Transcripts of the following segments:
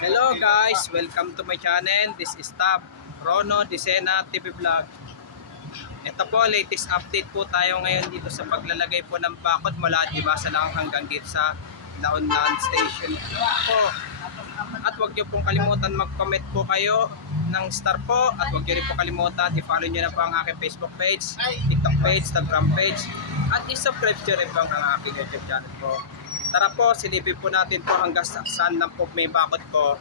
Hello guys, welcome to my channel. This is Tab Rono Disena TV Vlog. Ito po, latest update po tayo ngayon dito sa paglalagay po ng bakod mula Dimasa lang hanggang dito sa Laon-Lan Station po. At huwag niyo pong kalimutan mag-comment po kayo ng star po. At huwag niyo rin po kalimutan i-follow niyo na po ang aking Facebook page, TikTok page, Instagram page. At i-subscribe niyo rin po ang aking YouTube channel po. Tara po, silipin po natin po hanggang saan lang po may bakod po.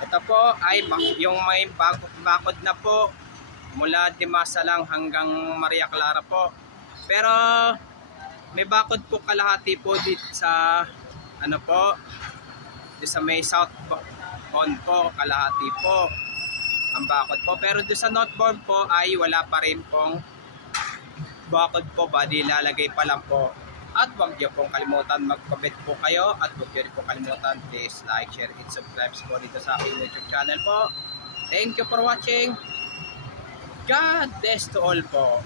Ito po ay yung may bakod na po mula Dimasa lang hanggang Maria Clara po. Pero may bakod po kalahati po dito sa ano po, dito sa may southbound po, kalahati po ang bakod po. Pero dito sa northbound po ay wala pa rin pong bakod po, bali lalagay pa lang po. At huwag niyo pong kalimutan mag-comment po kayo at huwag niyo rin pong kalimutan please like, share, and subscribe po dito sa aking YouTube channel po. Thank you for watching. God bless to all po.